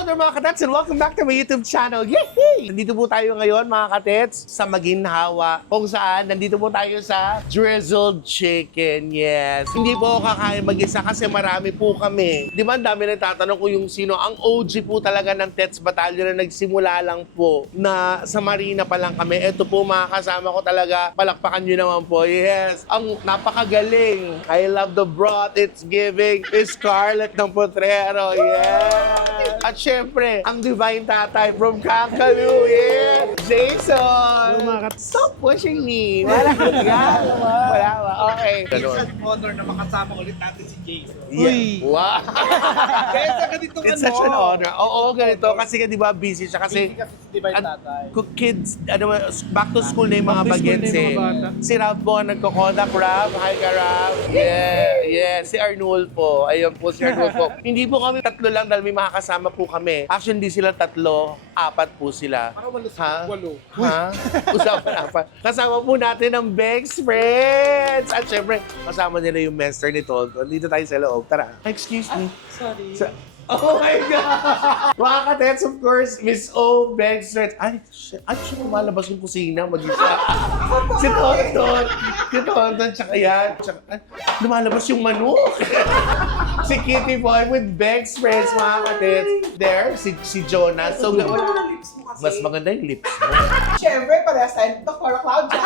Hello there mga katets and welcome back to my YouTube channel. Yay! Nandito po tayo ngayon mga katets sa Maginhawa kung saan nandito po tayo sa Drizzled Chicken. Yes. Hindi po ako kakain mag-isa kasi marami po kami. Di ba ang dami nagtatanong kung yung sino ang OG po talaga ng Tets Battalion na nagsimula lang po na sa Marina pa lang kami. Ito po mga kasama ko talaga. Palakpakan nyo naman po. Yes. Ang napakagaling. I love the broth it's giving. Scarlett ng Potrero. Yes. At syempre, ang divine tatay from Kakalu, yeah. Jason! Stop pushing me! Wala ka Wala ba? Okay. It's an honor na makasama ulit natin si Jason. Yeah. Wow! Kaya sa ganitong It's such an honor. Oo, ganito. Kasi di ba busy siya kasi Hindi kasi si Divine Tatay. kids, back to school na yung mga Back to school bagets na yung eh. mga bata. Si Rav po ang nagko-contact. Rav, hi ka Rav. Yeah. Si Arnold po. Ayun po si Arnold po. Hindi po kami tatlo lang dahil may makakasama po kami. Actually, hindi sila tatlo. Apat po sila. Para walo Ha? walo. Ha? Usapan apat. Kasama po natin ang Bex Friends. At syempre, kasama nila yung master ni Tonton. Dito tayo sa loob. Tara. Excuse me. Sorry. Oh my God! Mga katets, of course, Miss O, Bex Friends. Ay, shit. Ay, siya lumalabas yung kusina. Mag-isa. Si Tonton. Si Tonton, tsaka yan. Tsaka, ay, lumalabas yung manok. Si Kitty Boy with Bex Friends, mga katets. There, si Jonas. So, mas maganda yung lips mo. Siyempre, parehas tayo ng Cora Cloud dyan.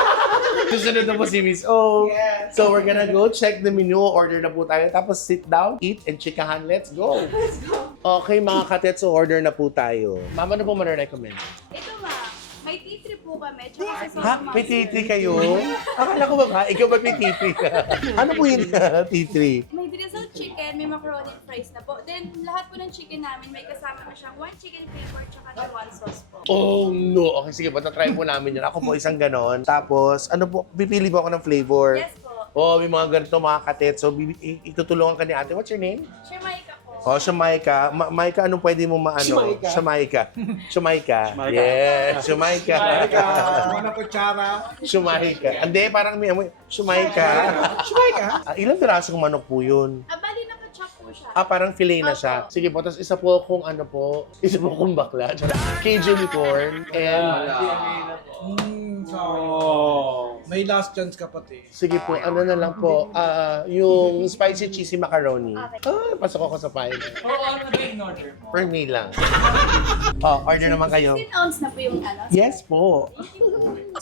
Susunod na po si Miss O. Yes. So, we're gonna go check the menu. Order na po tayo. Tapos sit down, eat, and chikahan. Let's go. Okay, mga katets, so order na po tayo. Mama, ano po recommend? Ito ma, may tea tree po kami. Tsaka sa Ha? May tea tree kayo? Akala ko ba ikaw ba may tea tree ka? Ano po yun tea tree? May drizzled chicken, may macaroni and fries na po. Then, lahat po ng chicken namin, may kasama na siyang one chicken flavor tsaka na one sauce po. Oh, no. Okay, sige, try po namin yun. Ako po isang ganon. Tapos, ano po, pipili po ako ng flavor. Yes po. Oh, may mga ganito mga katets. So, itutulungan ka ni ate. What's your name? Shemaika po. Oh, Shamaika. Maika, anong pwede mo maano? Shamaika. Shamaika. Yes, Shamaika. Mga kutsara. Shamaika. Hindi, parang may amoy. Shamaika. Ilang pirasong manok po yun? Bali naka-chop po siya. Parang filet na siya. Sige po, tapos isa po kung ano po, isa po kong bakla. Cajun corn. And, May last chance ka pati. sige po, ano na lang po, yung spicy cheesy macaroni. Pasok ako sa pile. ano ba yung order mo? For me lang. Order naman kayo. 16 ounce na po yung ano. Yes po.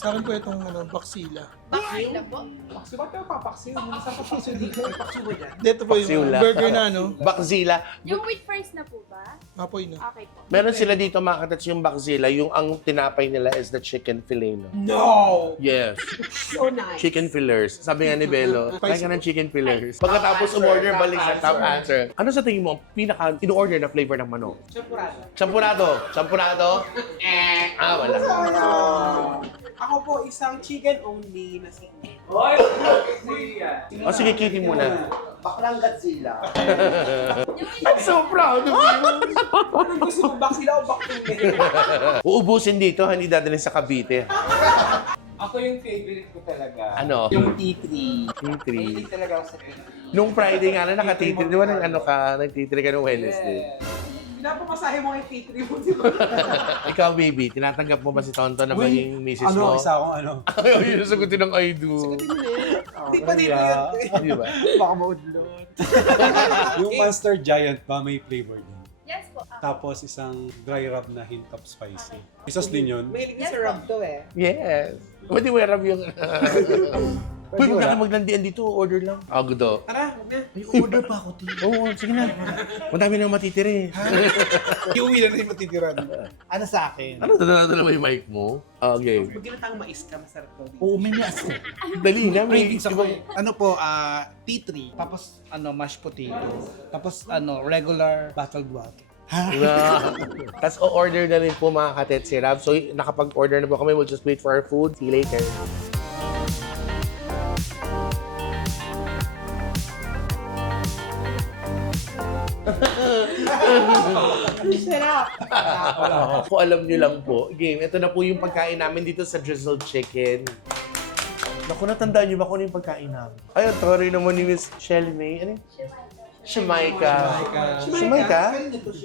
Sa akin po itong baksila. Bakit na po. Paksiw? Ba't yung papaksiw? Saan papaksiw dito? May paksiw ba dyan? Dito po Paksiw yung lang. burger na, no? Bakzila. Yung with fries na po ba? Apoy na. Okay po. Meron sila dito mga katats yung bakzila, yung ang tinapay nila is the chicken fillet. No? No! Yes. So nice. Chicken fillers. Sabi nga ni Bello, kaya ka ng chicken fillers. Pagkatapos umorder, balik sa top answer. Ano sa tingin mo ang pinaka in-order na flavor ng manok? Champurado. Champurado? Wala. Ako po isang chicken only na single. O sige, Kitty muna. Baklang Godzilla. I'm so proud of you. Anong gusto mo? Baksila o baktume? Uubusin dito, hindi dadalhin sa Cavite. Ako yung favorite ko talaga. Ano? Yung T3. T3. Mahilig talaga ako sa T3. Nung Friday nga na nakatitri, di ba nagtitri ka nung Wednesday? Pinapamasahe mo yung T3 mo, di ba? Ikaw, baby, tinatanggap mo ba si Tonton na maging misis mo? Isa akong ano. Ayaw, yun ang sagutin ng I do. Di pa dito yun. Di ba? Baka maudlot. Yung Monster Giant ba may flavor din? Yes po. Tapos isang dry rub na hint of spicy. Isas din yun. Mahilig din sa rub to eh. Yes. Pwede mo i-rub yung... Uy, huwag na maglandian dito. Order lang. Gudo. Tara, huwag na. May order pa ako, Tito. Oo, sige na. Madami nang matitiri. Iuwi na yung matitiraan. Ano sa akin? Ano, dadala mo yung mic mo? Okay. Pag ginatang mais ka, masarap to. Oo, may niya. Dali na, may... Cravings ako. Ano po, T3. Tapos, mashed potato. Tapos, regular bottled water. Tapos o-order na rin po mga katet si Rab. So nakapag-order na po kami. We'll just wait for our food. See you later. Sarap! Kung alam nyo lang po, game, ito na po yung pagkain namin dito sa Drizzled Chicken. Naku, natandaan nyo ba kung ano yung pagkain namin? Ayun, sorry naman ni Miss Shelly May. Ano yun? Jamaica. Jamaica?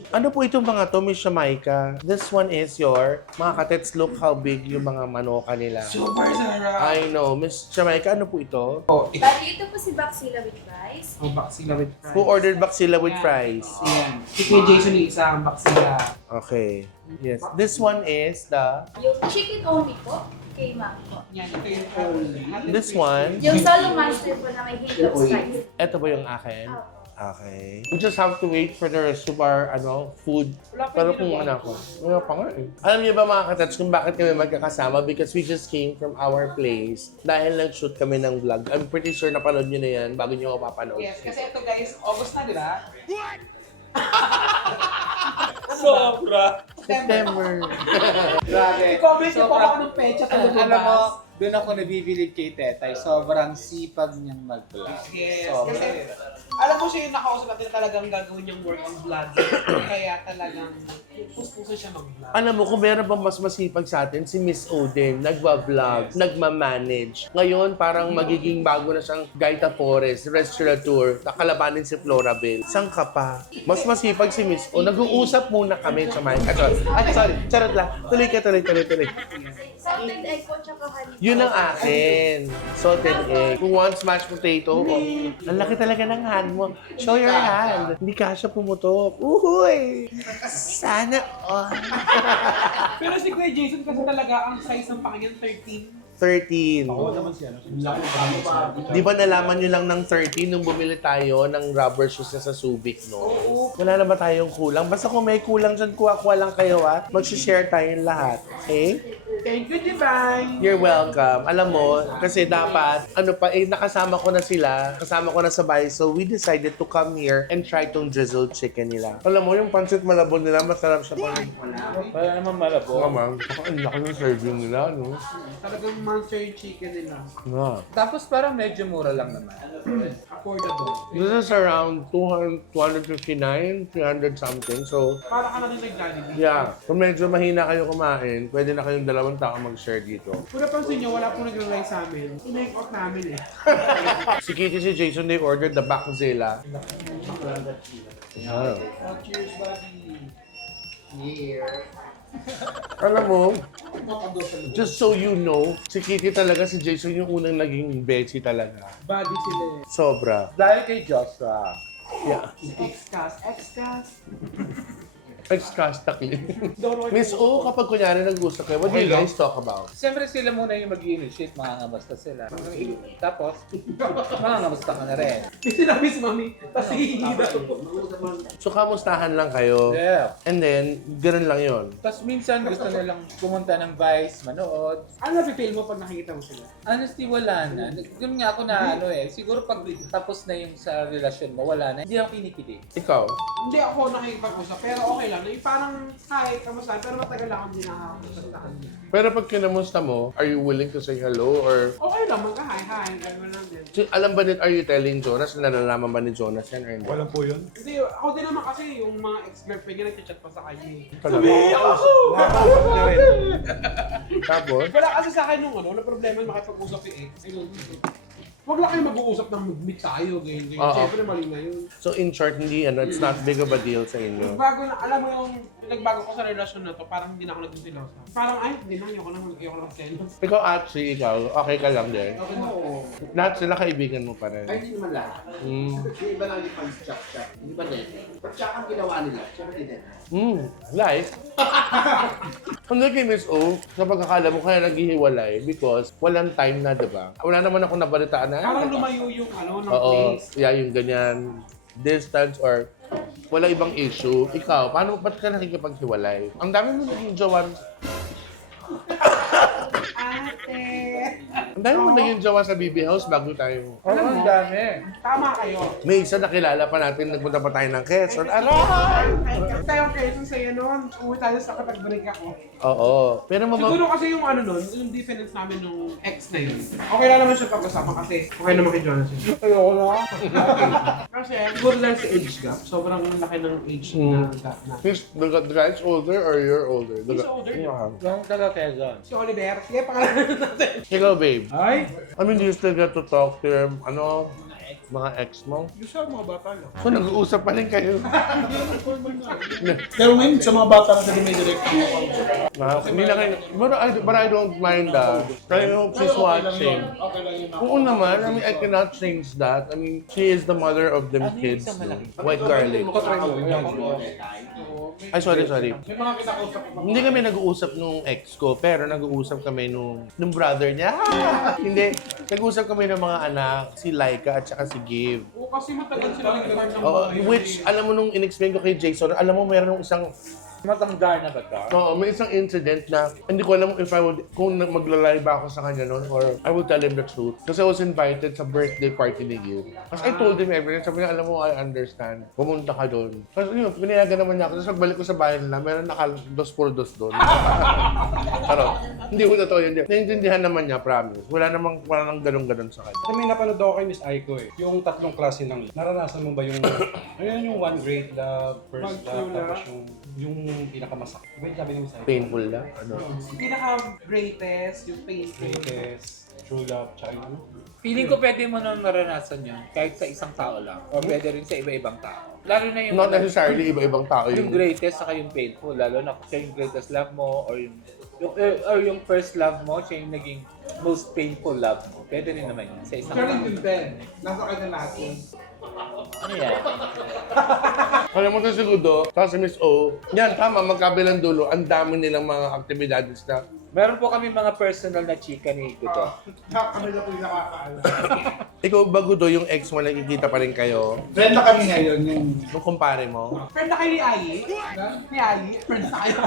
Ano po itong mga to, Miss Jamaica? This one is your, mga katets, look how big yung mga manoka nila. Super sarap! I know. Miss Jamaica, ano po ito? Oh, Bali, ito po si Baxilla with rice. oh, Baxilla with fries. Who ordered Baxilla with fries? Ayan. Si Kuya Jason yung isang Baxilla. Okay. Yes. This one is the... Yung chicken only po, kay Ma'am po. Yan, ito yung only. This one. Yung solo master po na may hint of spice. Ito ba yung akin? Opo. Okay. We just have to wait for the rest of our food. Pero kung ano ako, wala pa nga eh. Alam niyo ba mga katats kung bakit kami magkakasama? Because we just came from our place dahil nag-shoot kami ng vlog. I'm pretty sure napanood niyo na yan bago niyo ako papanood. Yes, kasi ito guys, August na, di ba? Sobra! September. Grabe. I-comment niyo po ako ng pecha talaga. Alam mo, doon ako nabibilib kay Tetay. Sobrang sipag niyang mag-vlog. Yes, Sobra. kasi alam mo siya yung nakausap natin na talagang gagawin niyang work on vlog. Kaya talagang puso siya mag-vlog. Alam mo, kung meron bang mas masipag sa atin, si Miss Odin, nagwa-vlog, nagma-manage. Ngayon, parang magiging bago na siyang Gaita Forest, restaurateur, nakalabanin si Florabel. Saan ka pa? Mas masipag si Miss O. Nag-uusap muna kami sa Mike. Sorry. Charot lang. Tuloy. Salted egg po, tsaka honey. Yun ang akin. Salted egg. Who wants mashed potato? Ang laki talaga ng hand mo. Show your hand. Hindi ka siya pumutok. Uhuy! Sana all. Pero si Kuya Jason kasi talaga ang size ng pakinggan 13. 13. Oo naman siya. Di ba nalaman nyo lang ng 13 nung bumili tayo ng rubber shoes na sa Subic, no? Wala na ba tayong kulang? Basta kung may kulang dyan, kuha-kuha lang kayo, ha? Mag-share tayong lahat. Okay? Thank you, Divine! You're welcome. Alam mo, kasi dapat, nakasama ko na sila, kasama ko na sa bahay, so we decided to come here and try tong drizzled chicken nila. Alam mo, yung pancit malabon nila, masarap siya pa. Wala naman malabo. Mama, ang laki ng serving nila, no? Talagang monster yung chicken nila. Yeah. Tapos parang medyo mura lang naman. Affordable. This is around 259, 300 something, so Para ka na rin nag-Jollibee. yeah, kung medyo mahina kayo kumain, pwede na kayong dalawang tao mag-share dito. Kung napansin nyo, wala po nag-rely sa amin. I-make out namin eh. Si Kitty, si Jason, they ordered the Bakzilla. Yeah. Oh, cheers, buddy! Alam mo, just so you know, si Kitty talaga, si Jason yung unang naging Betsy talaga. Buddy sila eh. Sobra. Dahil kay Joshua. Yeah. X-Cast. Ex-castakli. Don't worry. Miss O, kapag kunyari nag-gusto kayo, what do you guys talk about? Siyempre sila muna yung mag-initiate, makangabasta sila. Tapos, makangabasta ka na rin. Sinabi si Mami, tapos hihingi daw. So, kamustahan lang kayo. Yeah. And then, ganun lang yon. Tapos minsan gusto nilang pumunta ng Vice, manood. Ano na-feel mo pag nakikita mo sila? Honestly, wala na. Yun nga ako na siguro pag tapos na yung sa relasyon mo, wala na. Hindi ako kinikilig. Ikaw? Hindi ako nakikipag-usap, pero okay lang. Yung parang, hi, kamusta? Pero matagal lang akong nakakausap sa kanya. Pero pag kinamusta mo, are you willing to say hello or... Okay lang, magka-hi, gano'n lang din. Alam ba are you telling Jonas? Nalalaman ba ni Jonas yan or hindi? Walang po yun. Hindi, ako din naman kasi yung mga ex-girlfriend niya nag-chat pa sa kanya eh. Talaga? Tapos? Wala kasi sa akin nung wala problema makipag-usap yung ex. Ayun. Huwag lang kayo mag-uusap ng mag-meet tayo, ganyan. Oo. Siyempre, mali na yun. So in short, hindi it's not big of a deal sa inyo. Bago na, alam mo yung nagbago ko sa relasyon na to, parang hindi na ako naging silosa. Parang, ay, hindi na, ayoko na selos. Ikaw actually, okay ka lang din. Okay na ako. Lahat sila kaibigan mo pa rin. Ay, hindi naman lahat. Mm. Yung iba lang yung pang-chak-chak. Hindi ba din? Pag-chak ang ginawa nila, syempre din. Life. Hindi kay Miss O, sa pagkakala mo kaya naghihiwalay because walang time na, diba? Wala naman ako nabalitaan na. Parang lumayo yung ng Oo, place. yeah, yung ganyan, distance or wala ibang issue. Ikaw, ba't ka nakikipaghiwalay? Ang dami mo naging jowa. Ate! Ang dami mo naging jowa sa BB House bago tayo. Alam mo, ang dami. Tama kayo. May isa nakilala pa natin, nagpunta pa tayo ng Quezon. Aray! Tayo kayo sa'yo nun. Uwi tayo sa kapag-break ako. Oo. Pero Siguro kasi yung nun, yung difference namin nung ex na yun. Okay lang naman siya pag-kasama kasi okay naman kay Jonas yun. Ayoko na. Kasi siguro lang sa age gap, sobrang laki ng age na gap na. The guy's older or you're older? He's older. Yeah. Yung taga Quezon. Si Oliver, sige pakalanan natin. Ikaw, babe. Ay? I mean, do you still get to talk to him? mga ex mo? Yung sa mga bata lang. So, nag-uusap pa rin kayo. Pero ngayon, sa mga bata kasi may direct Hindi na kayo, but I don't mind that. Kaya yung she's watching. Okay lang yun. Oo naman, I mean, I cannot change that. I mean, she is the mother of them kids. White garlic. Ay, sorry. May mga kinakausap ko. Hindi kami nag-uusap nung ex ko, pero nag-uusap kami nung brother niya. Hindi, nag-uusap kami ng mga anak, si Laika at saka si Give. Oo, kasi matagal sila nag-record ng Oh, which, alam mo nung in-explain ko kay Jason, alam mo meron isang Matanggar na ba ito? Oo, may isang incident na hindi ko alam if I would, kung mag-live ba ako sa kanya noon or I would tell him the truth. Kasi I was invited sa birthday party ni Gil. Kasi I told him everything. Sabi niya, alam mo, I understand. Pumunta ka doon. Kasi yun, pinayagan naman niya ako. Tapos pagbalik ko sa bahay nila, meron naka-dos por dos doon. Pero, hindi ko totoo yun. Naiintindihan naman niya, promise. Wala namang ganun-ganun sa kanya. Kasi may napanood ako kay Miss Aiko eh. Yung tatlong klase ng naranasan mo ba yung ano yun yung one great love, first love, tapos yung pinakamasakit. Diba yung sabi ni Miss Aiko? Painful lang. Ano? Pinaka-greatest, yung painful. Greatest, true love, tsaka yung ano? Feeling ko pwede mo nang maranasan yun kahit sa isang tao lang. O pwede rin sa iba-ibang tao. Lalo na yung Not necessarily iba-ibang tao yung yun. greatest saka yung painful. Lalo na kung siya yung greatest love mo or yung first love mo, siya yung naging most painful love mo. Pwede rin naman yun sa isang Pero tao. yun din, nasa kanya lahat yun. Ano yan? Alam mo ito si Gudo, tapos si Miss O, yan, tama, magkabilang dulo, ang dami nilang mga aktibidades na Meron po kami mga personal na chika ni Gudo. Kami na po yung nakakaalam. ikaw ba Gudo, yung ex mo nakikita pa rin kayo? Friend na kami ngayon, yung Nung kumpare mo? Friend na kayo ni Ayi? Ni Ayi? Friend na kayo.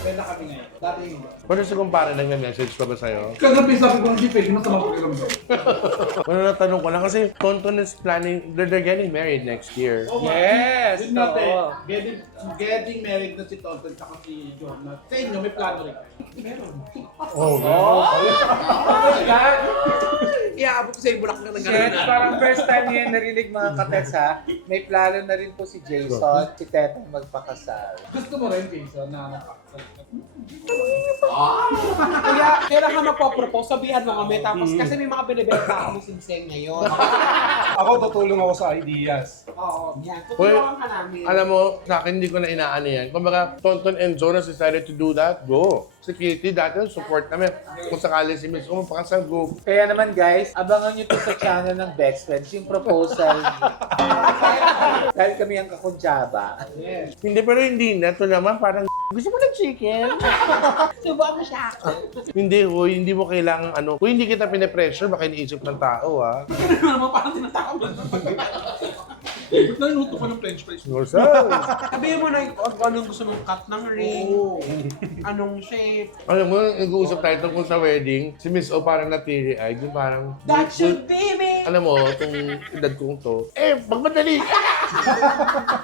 friend na kami ngayon. Dati yun. Pero si kumpare nag-message pa ba sa'yo? Kagabi sabi ko, hindi pwede na sa mga pakiramdam. Ano natanong ko lang kasi Tonton is planning, they're getting married next year. Yes! Yun natin, Oo. getting married na si Tonton at si John. Sa inyo, may plano rin. Meron. Oh, Oh my God! Iaabot ko sa yung bulak na Shit, parang first time niya narinig mga katets ha. May plano na rin po si Jason, si Tetang magpakasal. Gusto mo rin, Jason, na nakakasal ka? Kaya kailan ka magpo-propose, sabihan mo kami. Tapos kasi may mga binibenta ako ng sinseng ngayon. Ako tutulong ako sa ideas. Oo, yan. Tutulungan ka namin. Alam mo, sa akin hindi ko na inaano yan. Kumbaga, Tonton and Jonas decided to do that, go. Si Kitty, dati support namin. Kung sakali si Miss O, pakasal, go. Kaya naman guys, abangan nyo to sa channel ng Best Friends, yung proposal niyo. Dahil kami ang kakuntsaba. Hindi, pero hindi na. Ito naman, parang gusto mo ng chicken? Subukan mo siya. Hindi, hoy, hindi mo kailangan ano. Kung hindi kita pinipressure, baka iniisip ng tao, ha? Ano naman parang tinatawag. Naluto ko ng french fries. Yourself. Sabihin mo na kung anong gusto mong cut ng ring, anong shape. Alam mo, nag-uusap tayo tungkol sa wedding. Si Miss O parang natiri-eyed. Yung parang... That should be me! Alam mo, itong edad kong to, magmadali ka!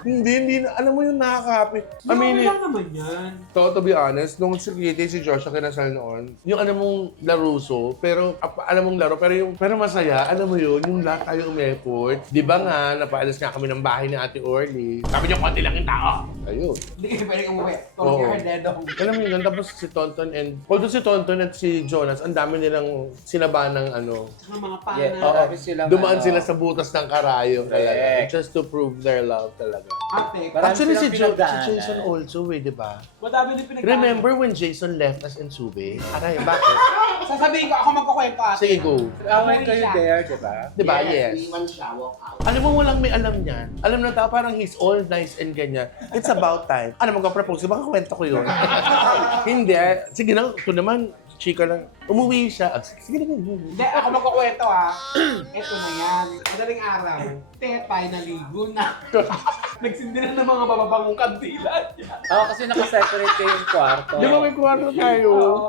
hindi na. Alam mo yung nakaka-happy. I mean, Okay lang naman yan. to be honest, nung si Kitty, si Joshua kinasal noon, yung alam mong laruso, pero alam mong laro, pero masaya, alam mo yun, yung lahat tayo umeport. Di ba nga, napaalas nga kami ng bahay ni Ate Orly. Sabi niyo, konti lang yung tao. Ayun. Hindi kayo pwedeng umuwi. Oo. Or you're dead on. Alam mo yun, tapos si Tonton and... Although si Tonton at si Jonas, ang dami nilang sinaba ng ano... Saka mga pana. Yeah, marami silang Dumaan ano. sila sa butas ng karayom talaga. Correct. Just to prove their love talaga. Ate, Marami Actually, si silang pinagdaanan. Jason also eh, di ba? madami din pinagdaanan. Remember when Jason left us in Subic? Aray, bakit? Sasabihin ko, ako magkukwento ate. Sige, go. Away kayo there, di ba? Di ba? Yes. Iwan siya, walk out. Alam mo, walang may alam niyan. Alam na tao, parang he's all nice and ganyan. It's about time. Ano, magka-propose? Baka kwento ko yun. Hindi. Sige na, ito naman, chika lang. Umuwi siya. Sige na. Hindi, ako magkukwento ha. Ito na yan. Madaling araw. Tetay, naligo na. Nagsindi na ng mga bababangong kandila. Oo, kasi nakaseparate kayong kwarto. Di ba may kwarto tayo? Oo.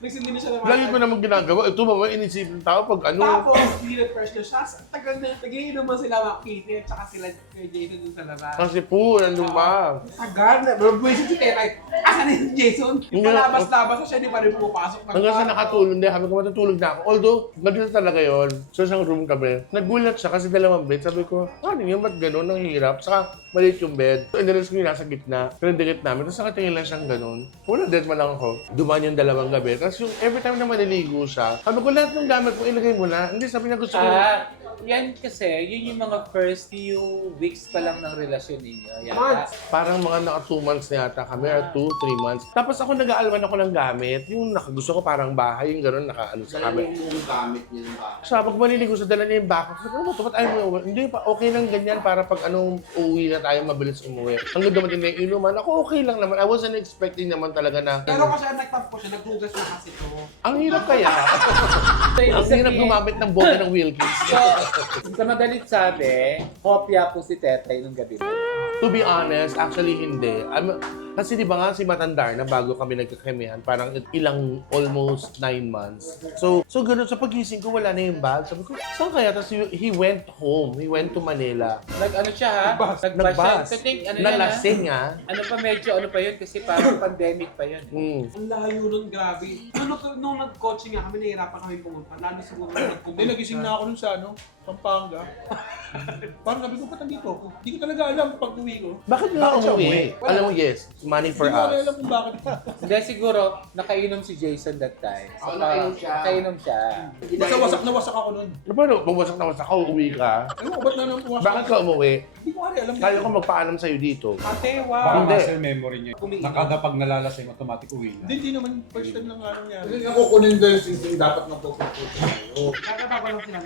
Nagsindi na siya ng mga... Lagi ko naman ginagawa. Ito ba, inisip ng tao pag ano. Tapos, dinner first na siya. Tagal na, nagiinom mo sila mga Kitty at saka sila kay Jason dun sa labas. Kasi po, nandun ba? Tagal na. Buwisit si Tetay. Asan na yung Jason? Hindi. Palabas-labas na siya, di pa rin pumapasok. ng Hanggang sa kwarto. nakatulog din, sabi ko matutulog na ako. Although, nagdito talaga yon. So, isang room kami. Nagulat siya kasi dalawang bed. Sabi ko, ano yun, ba't gano'n? Ang hirap. Saka, maliit yung bed. So, inalis ko yung nasa gitna. Pero dikit namin. Tapos nakatingin lang siyang gano'n. Wala, dead man lang ako. Dumaan yung dalawang gabi. Tapos yung every time na maliligo siya, sabi ko, lahat ng gamit mo ilagay mo na. Hindi, sabi niya gusto ko. yan kasi, yun yung mga first few weeks pa lang ng relasyon ninyo. Yata. Months. Parang mga naka 2 months na yata kami, or 2-3 months. Tapos ako nag-aalwan ako ng gamit. Yung gusto ko parang bahay, yung gano'n, naka-ano sa Dala kami. yung gamit niya ng bahay. Sa pag maliligo sa dala niya yung backup, sabi ko, ano ba, ba't ayaw mo uwi? Hindi pa, okay lang ganyan para pag uwi na tayo, mabilis umuwi. Hanggang dumating na yung inuman, ako okay lang naman. I wasn't expecting naman talaga na, Pero kasi ang nagtampo siya, naghugas na kasi to. ang hirap kaya. So, ibig Ang hirap sabihin, gumamit ng bote ng Wilkins. So, sa madalit sabi, hopya po si Tetay nung gabi mo. To be honest, actually hindi. Kasi di ba nga si Matandar na bago kami nagkakemihan, parang almost 9 months. So gano'n, sa pagising ko wala na yung bag. Sabi ko, saan kaya? Tapos he went home. He went to Manila. Nag-ano siya ha? Nagbas. I think, ano yan ha? Nalasing ha. Ano pa medyo, ano pa yun? Kasi parang pandemic pa yun. Ang layo nun, grabe. Nung nag-coaching nga kami, nahihirapan kami pumunta. Lalo siguro nung nag-pumunta. Hindi, nagising na ako nun sa Pampanga. Parang sabi ko, ba't nandito ako? Hindi ko talaga alam pag uwi ko. Bakit nga Bakit siya umuwi? umuwi? Alam mo, yes, money for Hindi ko us. alam kung bakit. Hindi, siguro, nakainom si Jason that time. Oo, nakainom siya. Nakainom siya. Basta wasak na wasak ako nun. Paano? Bumasak na wasak ka, uuwi ka? Ewan ko, ba't na nang pumasok? Bakit ka umuwi? Hindi ko alam. Kaya ko magpaalam sa'yo dito. Ate, Baka wow. Hindi. muscle memory niya. Na kada pag nalalasing, automatic uwi na. Hindi naman first time lang nga nangyari. Kasi nga kukunin doon yung sising dapat na pupunta sa'yo. Kakabago lang sila.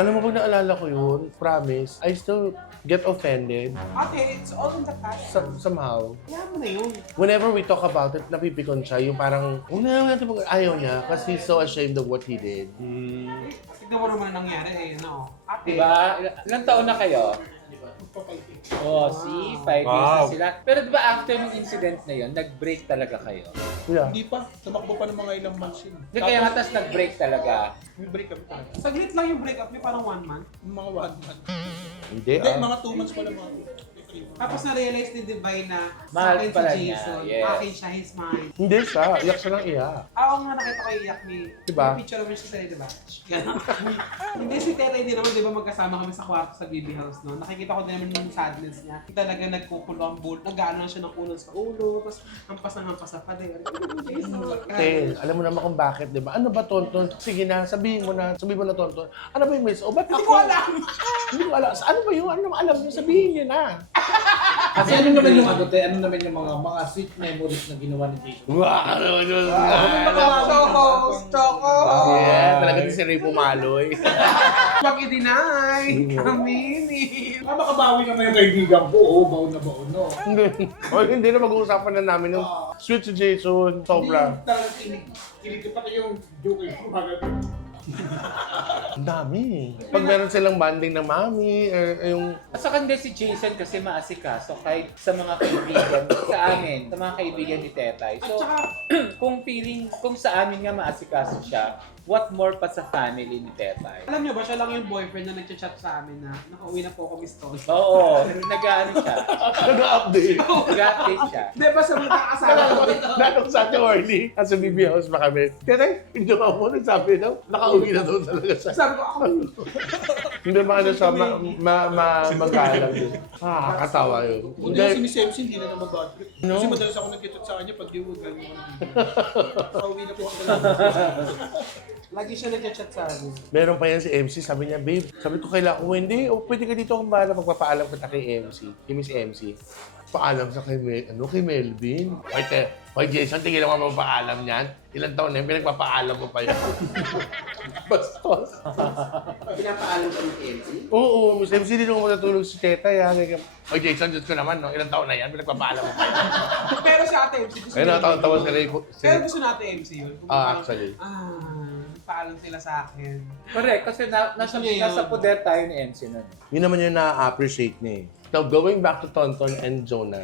Alam mo, pag naalala ko yun, promise, I still get offended Ate, it's all in the past. somehow. Kaya mo na yun. Whenever we talk about it, napipikon siya. Yung parang, ayaw niya kasi he's so ashamed of what he did. Tignan mo naman ang nangyari eh, ano. Ate, Diba? Ilang taon na kayo? Oh, see? 5 years na sila. Pero diba after ng incident na yun, nag-break talaga kayo? Yeah. Hindi pa. Tumakbo pa ng mga ilang months yun. Hindi kaya nga tas nag-break talaga. May break kami talaga. saglit lang yung breakup niyo, parang 1 month. Yung mga 1 month. Hindi, Hindi, ah. mga 2 months pa lang mga. Tapos na-realize ni Divine na Mahal sa akin pala si niya, Jason, yes. akin siya, he's mine. Hindi siya. Iyak siya ng iyak. Oo nga, nakita ko yung iyak ni... Diba? May picture naman siya sa'yo, diba? Ganon. Hindi si Teta, hindi naman, diba magkasama kami sa kwarto sa baby house, no? Nakikita ko din naman yung sadness niya. Talaga nagkukulo ang bull. Nag-ano lang siya ng kulon sa ulo, tapos hampas ng hampas sa pader. Te, alam mo naman kung bakit, di ba? Ano ba, Tonton? Sige na, sabihin mo na, Tonton. Ano ba yung miss? O, ba't ako? Hindi ko alam! Hindi ko alam. Ano ba yun? Ano naman alam niyo? Sabihin niyo na. Kasi ano naman yung ano, te, ano naman yung mga sweet memories na ginawa ni Jason? Wow, ano yun? Choco! Yeah, talaga si Ray Pumaloy. Pag i-deny! Aminin! Makabawi naman yung kaibigan ko, oh, baon na baon, no? Hindi na mag-uusapan na namin yung sweet si Jason. Sobra. Hindi talaga kinig ko pati yung joke ko. Ang dami. Pag meron silang banding ng mami, yung... At saka hindi si Jason kasi maasikaso kahit sa mga kaibigan, sa amin, sa mga kaibigan ni Tetay. So, kung sa amin nga maasikaso siya, what more pa sa family ni Tetay? Alam niyo ba, siya lang yung boyfriend na nag-chat sa amin na nakauwi na po ako Miss Oo, nag-ano siya. Nag-update. Nag-update siya. Di ba sa mga kasama ko? Natong sa atin early, nasa BB house pa kami. Tetay, hindi ka mo nagsabi daw, nakauwi na doon talaga siya. Sabi ko, ako, Hindi ba ano siya, magalang din. Katawa yun. Hindi kasi Miss MC, hindi na naman bad trip. No. Kasi madalas ako nag-chat sa kanya pag di-wood. Pauwi na po ako. lagi siya nag-chat sa amin. Meron pa yan si MC, sabi niya, babe, sabi ko kailangan ko, hindi, pwede ka dito akong bahala, magpapaalam kita kay MC, kay Miss MC. Paalam sa kay Melvin. Hoy Jason, tingin naman magpapaalam niyan. Ilang taon na yun, pinagpapaalam mo pa yan. Bastos. Pinapaalam ka ng MC? Oo, Miss MC, dito ko matutulog si Teta. Hoy Jason, Diyos ko naman, no? Ilang taon na yan, pinagpapaalam mo pa yan. Pero si Ate MC, gusto Ayun, niya. natawa si Ray. Pero gusto natin MC yun. Kung parang, Actually. paalam sila sa akin. Correct, kasi nasa poder tayo ni MC nun. Yun naman yung na-appreciate niya eh. Now, going back to Tonton and Jonah.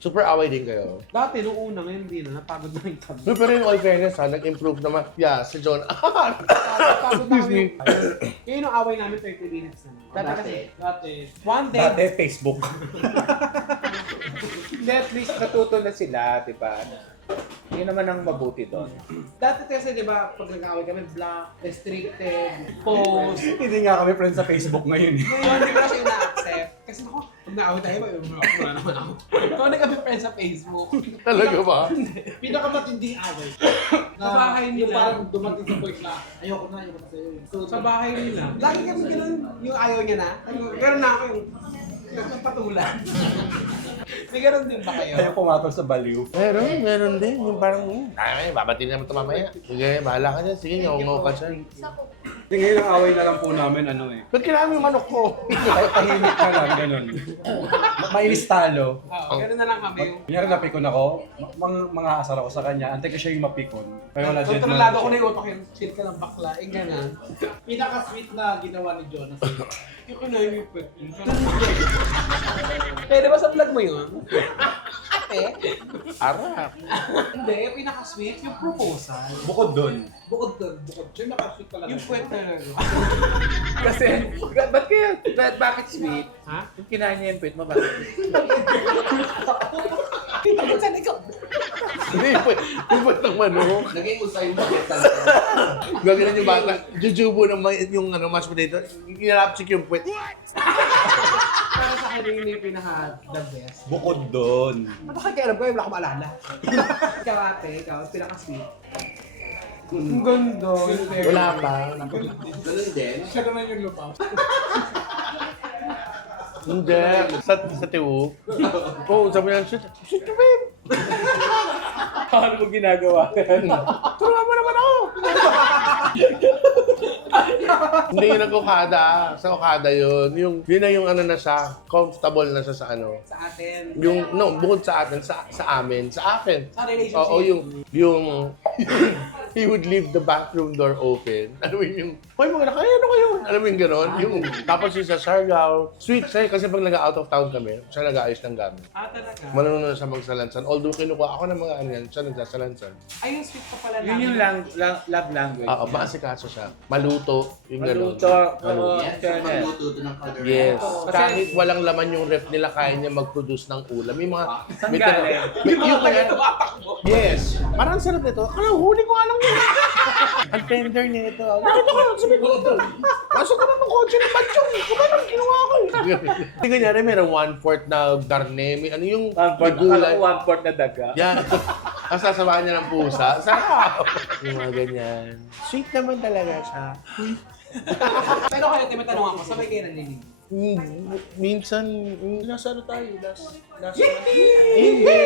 Super away din kayo. Dati, nung una, ngayon hindi na. Napagod na yung kami. No, pero in all fairness, nag-improve naman. Yeah, si John. Napagod na Excuse kami. me. Ngayon yung away namin 30 minutes na. Dati. One day. Dati Facebook. Hindi, at least natuto na sila, di ba? Yun naman ang mabuti doon. Dati kasi, di ba, pag nag-away kami, block, restricted, post. Hindi nga kami friends sa Facebook ngayon. Ngayon, hindi ko na siya ina-accept. Kasi ako, pag na-away tayo, wala naman ako. Kung ano kami friends sa Facebook. Talaga ba? Pinakamatinding away. Sa bahay Yung nila. parang dumating sa point na, ayoko na sa'yo. So, Sa bahay nila. Lagi kami ganun, yung ayaw niya na. Pero na ako yung patulan. May ganun din ba kayo? Ayaw pumatol sa baliw. Meron din. Yung parang, ay, babatiin naman ito mamaya. Sige, bahala ka dyan. Sige, ngongo ka dyan. Hindi, ngayon ang away na lang po namin, Ba't kailangan yung manok ko? tahimik na lang, ganun. Mainis talo. Oo, ganun na lang kami. Kunyari napikon ako, mga asar ako sa kanya, antay ko siya yung mapikon. Kaya wala dyan. Kontrolado ko na yung utak yung chill ka ng bakla. Eh, ganun. pinaka-sweet na ginawa ni Jonas. Yung kunahin yung pwet. Pwede ba sa vlog mo yun? Ate? Arap. Hindi, yung pinaka-sweet, yung proposal. Bukod doon. Bukod doon, pinaka-sweet talaga. Yung pwet talaga. Kasi, bakit sweet? Ha? Yung kinain niya yung pwit mo, bakit? Saan ikaw? Hindi, yung pwet ng manok. Naging usay mo bakit talaga. Gagawin yung bata. Jujubo ng yung mashed potato. Inalapsik yung pwet. Para sa akin yun yung pinaka-the best. Bukod doon. Ano kaya alam ko, wala akong maalala. Ikaw ate, ikaw, pinaka-sweet. Ang ganda. Wala pa. Ganun din. Siya naman yung lupa. Hindi. Sa tiwo. Oo, sabi niya, shit, babe. Paano mo ginagawa? Turuan mo naman ako. Hindi yun ang Okada. Sa Okada yun. Yun na yung ano na siya. Comfortable na siya sa ano. Sa atin. Bukod sa atin, sa amin. Sa akin. Sa relationship. Oo, yung he would leave the bathroom door open. Alam mo yung, hoy mga nakaya, ano kayo? Alam mo yung gano'n? Tapos yung sa Siargao, sweet siya kasi pag nag-out of town kami, siya nag-aayos ng gamit. Ah, talaga? Marunong na siya magsalansan. Although kinukuha ako ng mga ano yan, siya nagsasalansan. Ay, yung sweet ka pala Yun yung love language. Oo, maasikaso siya. Maluto, yung gano'n. Maluto. Oo, Yan, kaya sa pagluto ng caldereta. Yes. Kasi- Kahit walang laman yung ref nila, kaya niya mag-produce ng ulam. May mga... Saan may galing? yung kaya... Yes. Parang sarap nito. Kaya huli ko nga lang yun. Ang tender nito. Nakita ko lang, sabi ko ito. Pasok ka na ng kotse ng bansyon. Kumain ang ginawa ko. Hindi kanyari, meron 1/4 na garne. May ano yung may gulay. One-fourth na daga. Yan. Tapos sasabahan niya ng pusa. Sarap. Yung mga ganyan. Sweet naman talaga siya. Pero kaya, may tanong ako, sabay kayo nalilig? Minsan, nasa ano tayo? Nasa hindi.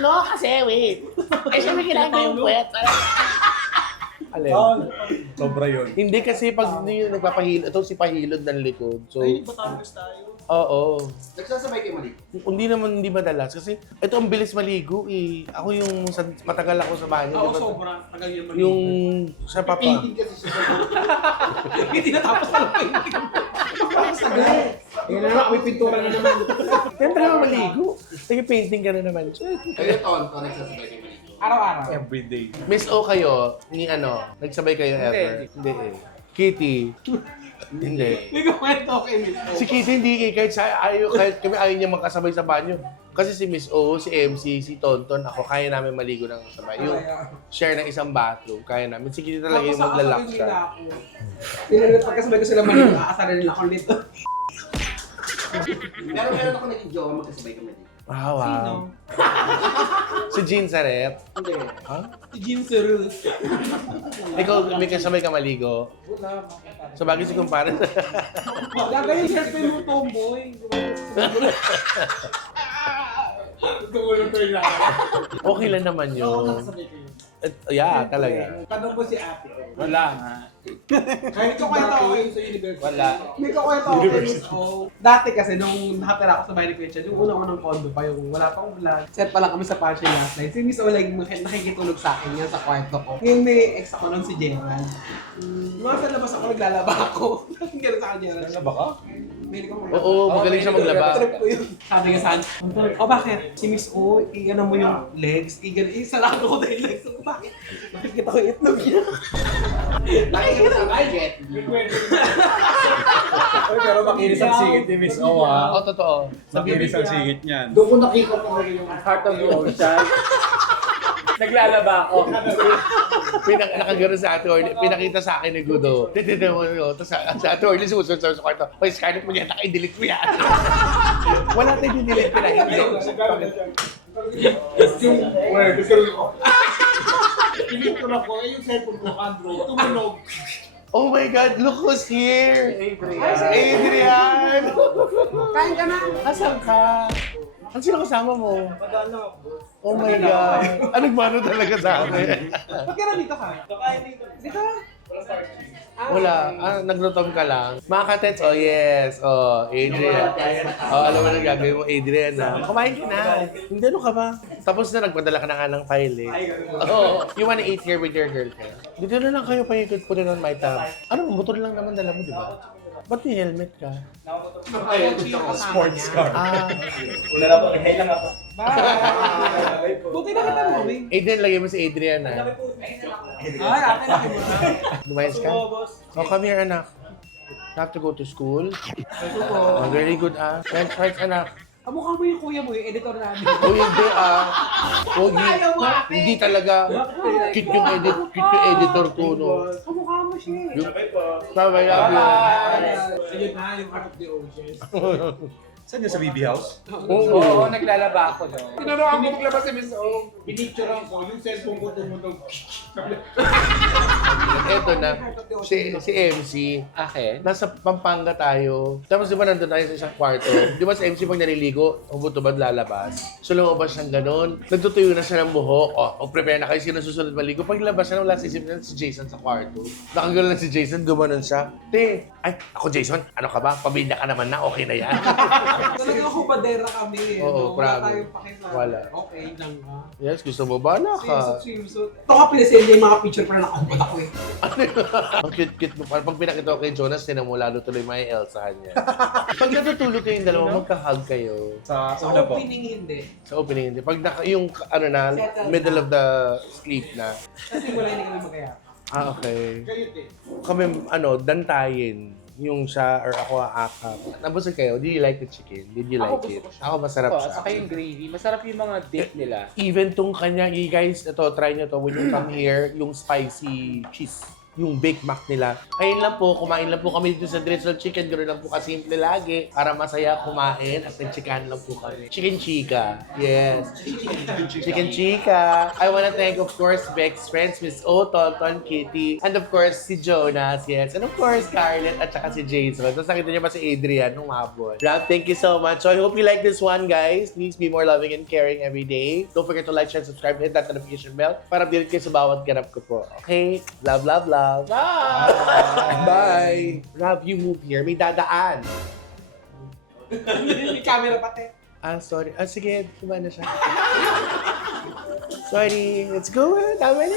No, kasi wait. Eh, siya may kailangan yung puwet. Alin? Sobra yun. Hindi kasi pag nagpapahilod, ito si pahilod ng likod. So, Batangas tayo. oo. Nagsasabay kayo mali. Hindi madalas. Kasi ito ang bilis maligo eh. Ako yung matagal ako sa banyo. Oo, di ba? sobrang tagal yun maligo. Yung sa papa. Painting kasi siya sa Hindi natapos na lang painting. Tapos agad. Yan na lang, may pintura na naman. Siyempre ako maligo. Sige, painting ka na naman. Kayo, Tonto, nagsasabay kayo mali. Araw-araw. Everyday. Miss O kayo, ni ano, nagsabay kayo ever? Hindi eh. Kitty. Hindi. Hindi ko kwento kay Miss O. Si Kitty hindi eh, kahit kami ayaw niya magkasabay sa banyo. Kasi si Miss O, si MC, si Tonton, ako, kaya namin maligo ng sabay. Yung share ng isang bathroom, kaya namin. Si Kitty talaga yung maglalak siya. Pagkasabay ko sila maligo, aasarin nila ako dito. Pero meron ako naging jowa magkasabay kayo mali. Wow, wow. Sino? Si Jean Saret. Hindi. Ha? Si Jim Cerul. Ikaw, may kasabay ka maligo. Sa bagay si kumpare. Gagawin yung girlfriend mo, tomboy. Tumulong ko yung lahat. Okay lang naman Oo, yun. nakasabay kayo. Yeah, talaga. Tanong mo si ate. Wala nga. Kahit yung kwento dati ako. sa university. Wala. May kakwento ako kay Miss O. Dati kasi, nung nakatira ako sa bahay ni Kuya Chad, yung unang-unang condo pa, yung wala pang vlog. Set pa lang kami sa Passion last night. Si Miss O, like, nakikitulog sa akin yan sa kwarto ko. Ngayon may ex ako nun si Gerald. Mga sa labas ako, naglalaba ako. Ganun sa akin, Gerald. Ano ba ka? Mahilig ako Oo, magaling siya maglaba. Sabi nga saan, o bakit? Si Miss O, i-ano mo yung legs, i-salado ko dahil legs. O bakit? Nakikita ko yung itlog niya. Nakikita ka, Jet. Pero makinis ang singit ni Miss O, ha? Oo, totoo. Makinis ang singit niyan. Doon ko nakita ko yung Heart of the ocean. Naglalaba ako. Nakagano sa Ate Orly, pinakita sa akin ni Gudo. Tapos sa Ate Orly, susunod sa kwarto. Pag scarlet mo yan, naka-delete mo yan. Wala tayong delete ko na hindi. yung word. Pinip ko na ko, yung cellphone ko, Android, tumunog. Oh my God, look who's here! Adrian! Kain ka na. Asan ka? Ano sino kasama mo? Oh my God. Nagmano talaga sa akin. Ba't ka na dito ka? Dito? Wala. Naglutom ka lang. Mga katets, oh yes. Oh, Adrian. Oh, alam mo na gagawin mo, Adrian. Kumain ka na. Hindi, ano ka ba? Tapos na, nagpadala ka na nga ng file eh. Oh, you wanna eat here with your girlfriend? Dito na lang kayo paikot po rin on my tab. Ano, motor lang naman dala mo, di ba? Ba't may helmet ka? Sports car. Okay. Bye! Buti na kita mo, eh. Adrian, lagay mo si Adrian Ay, akin na mo na. Lumayas ka? Oh, come here, anak. You have to go to school. Oh, very good, French fries, anak. Kamukha mo yung kuya mo, yung editor namin. Oh, hindi, Oh, hindi talaga. Cute yung editor ko, no? Kamukha mo siya eh. Bye-bye, love you. Ayun na, yung Heart of the Ocean. Saan yun sa BB House? Oo, naglalaba ako doon. Tinuruan ko maglabas si Miss O. Pinicturean ko, yung cellphone ko tumunog. Eto na, si MC, Akin? nasa Pampanga tayo. Tapos di ba nandun tayo sa isang kwarto? Di ba si MC pag naliligo, hubot-hubad lalabas? So lumabas siyang ganun. Nagtutuyo na siya ng buhok. O, prepare na kayo sino susunod maligo. Pag labas siya, wala si Jason sa kwarto. Nakagano lang si Jason, gumanon siya. Te, ay, ako Jason, ano ka ba? Pabida ka naman na, okay na yan. Talagang hupadera kami eh. Oo, Wala promise. tayong pakisa. Wala. Okay lang ha. Yes, gusto mo ba? Bala ka. Swimsuit. Ito ka pinasend niya yung mga picture pero nakahubad ako eh. Ang cute-cute mo. Pag pinakita ko kay Jonas, tinan mo lalo tuloy may Elsa niya. Pag natutulog kayong dalawa, magka-hug kayo. Sa Sa una po. opening hindi. Sa opening, hindi. Pag yung, ano na, middle of the sleep na. Kasi wala hindi kami magkaya. Okay. Kami, dantayin. Yung siya or ako aakap. Nabusog kayo, did you like the chicken? Did you like it? Ako masarap Oo, siya. saka yung gravy. Masarap yung mga dip nila. Even tong kanya, you guys, ito, try nyo to when you come here, yung spicy cheese. Yung Big Mac nila. Ayun lang po, kumain lang po kami dito sa Drizzle Chicken. Ganoon lang po kasimple lagi. Para masaya kumain at nag-chicken lang po kami. Chicken Chica. Yes. Chicken Chica. I wanna thank, of course, Beck's friends, Miss O, Tonton, Kitty, and of course, si Jonas. Yes. And of course, Scarlett at saka si Jason. Tapos nakita niyo pa si Adrian nung hapon. Rob, thank you so much. So I hope you like this one, guys. Please be more loving and caring every day. Don't forget to like, share, subscribe, hit that notification bell para update kayo sa bawat ganap ko po. Okay? Love, love, love. Bye! Bye! Rob, you move here. May dadaan. May camera pati. Sorry. Sige. Diba na siya? Sorry. Let's go. Tama na.